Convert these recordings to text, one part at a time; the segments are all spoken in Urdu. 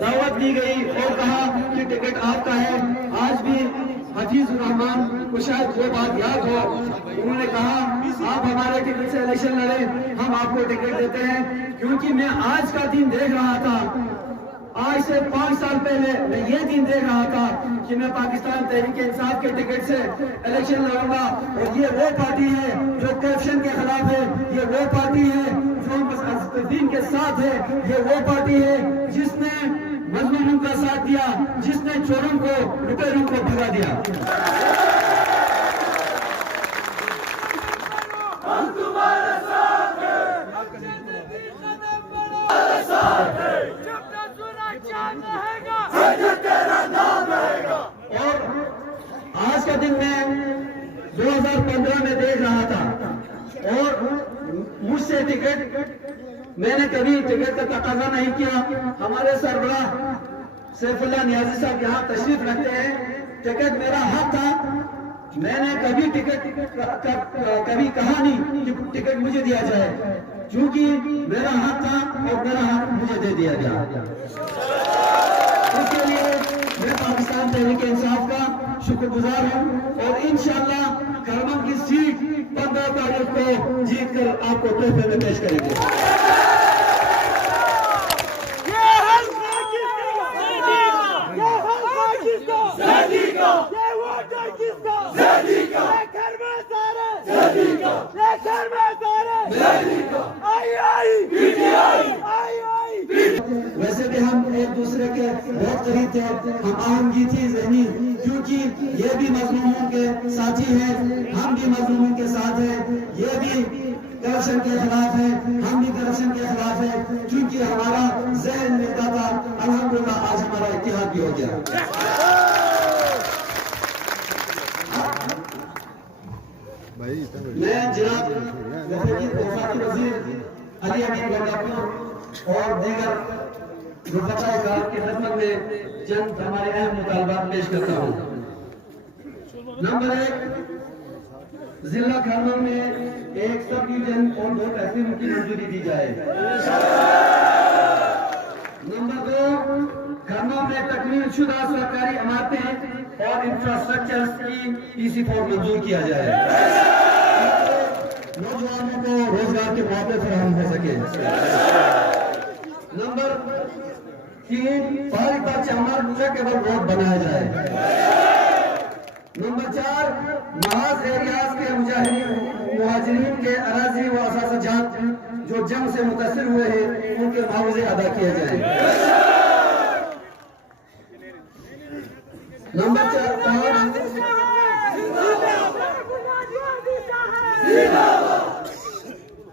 دعوت دی گئی اور کہا کہ ٹکٹ آپ کا ہے. آج بھی حفیظ الرحمان کو شاید وہ بات یاد ہو, انہوں نے کہا آپ ہمارے ٹکٹ سے الیکشن لڑے, ہم آپ کو ٹکٹ دیتے ہیں. کیونکہ میں آج کا دن دیکھ رہا تھا, آج سے 5 سال پہلے میں یہ دن دیکھ رہا تھا کہ میں پاکستان تحریک انصاف کے ٹکٹ سے الیکشن لڑوں گا, اور یہ وہ پارٹی ہے جو کرپشن کے خلاف ہے, یہ وہ پارٹی ہے جو مستقبل کے ساتھ ہے, یہ وہ پارٹی ہے جس نے مظلوموں کا ساتھ دیا, جس نے چوروں کو لٹیروں کو بھگا دیا. اور آج کا دن میں 2015 میں دیکھ رہا تھا, اور مجھ سے ٹکٹ, میں نے کبھی ٹکٹ کا تقاضا نہیں کیا. ہمارے سربراہ سیف اللہ نیازی صاحب یہاں تشریف رکھتے ہیں, ٹکٹ میرا حق تھا. میں نے کبھی کبھی کہا نہیں کہ ٹکٹ مجھے دیا جائے, چونکہ میرا حق تھا اور میرا حق مجھے دے دیا گیا. اس کے لیے میں پاکستان تحریک انصاف کا شکر گزار ہوں, اور انشاءاللہ کرمم کی سیٹ 15 تاریخ کو جیت کر آپ کو تحفے میں پیش کریں گے. ویسے بھی ہم ایک دوسرے کے بہت قریب تھے, ہم آہنگی تھی ذہنی, کیونکہ یہ بھی مظلوموں کے ساتھی ہیں, ہم بھی مظلوموں کے ساتھ ہیں. یہ بھی کرپشن کے خلاف ہے, ہم بھی کرپشن کے خلاف ہیں, کیونکہ ہمارا ذہن ملتا تھا. الحمدللہ آج ہمارا اتحاد بھی ہو گیا. میں جناب وفاقی وزیر علی امین گنڈاپور اور دیگر رفقائے کار کی خدمت میں چند ہمارے اہم مطالبات پیش کرتا ہوں. نمبر 1, ضلع کھرمم میں ایک سب ڈویژن اور 2 تحصیلوں کی منظوری دی جائے. نمبر 2, کھرمم میں تکمیل شدہ سرکاری عمارتیں اور انفراسٹرکچر کی PC4 منظور کیا جائے, نوجوانوں کو روزگار کے مواقع فراہم ہو سکے. نمبر 3, پہاڑی پر چمر چیکبل روڈ بنایا جائے. نمبر 4, محاذ ایریاز کے مہاجرین کے اراضی و اثاثہ جات جو جنگ سے متاثر ہوئے ہیں ان کے معاوضے ادا کیے جائیں.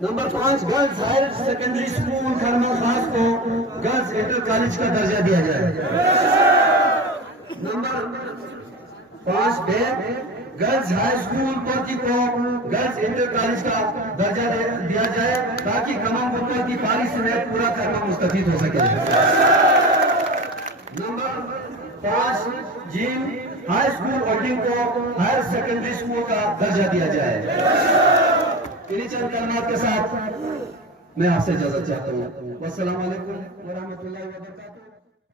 Number 5, girls higher secondary school کھرمم خاص کو گرلز انٹر کالج کا درجہ دیا جائے. Number 5B, girls high school پرتی کو گرلز انٹر کالج کا درجہ دیا جائے تاکہ کھرمم بکر کی پاری سمیت پورا کھرمم مستفید ہو سکے. نمبر 5G, ہائی اسکول اوٹنگ کو ہائر سیکنڈری اسکول کا درجہ دیا جائے. انہی چند کلمات کے ساتھ میں آپ سے اجازت چاہتا ہوں. والسلام علیکم ورحمۃ اللہ وبرکاتہ.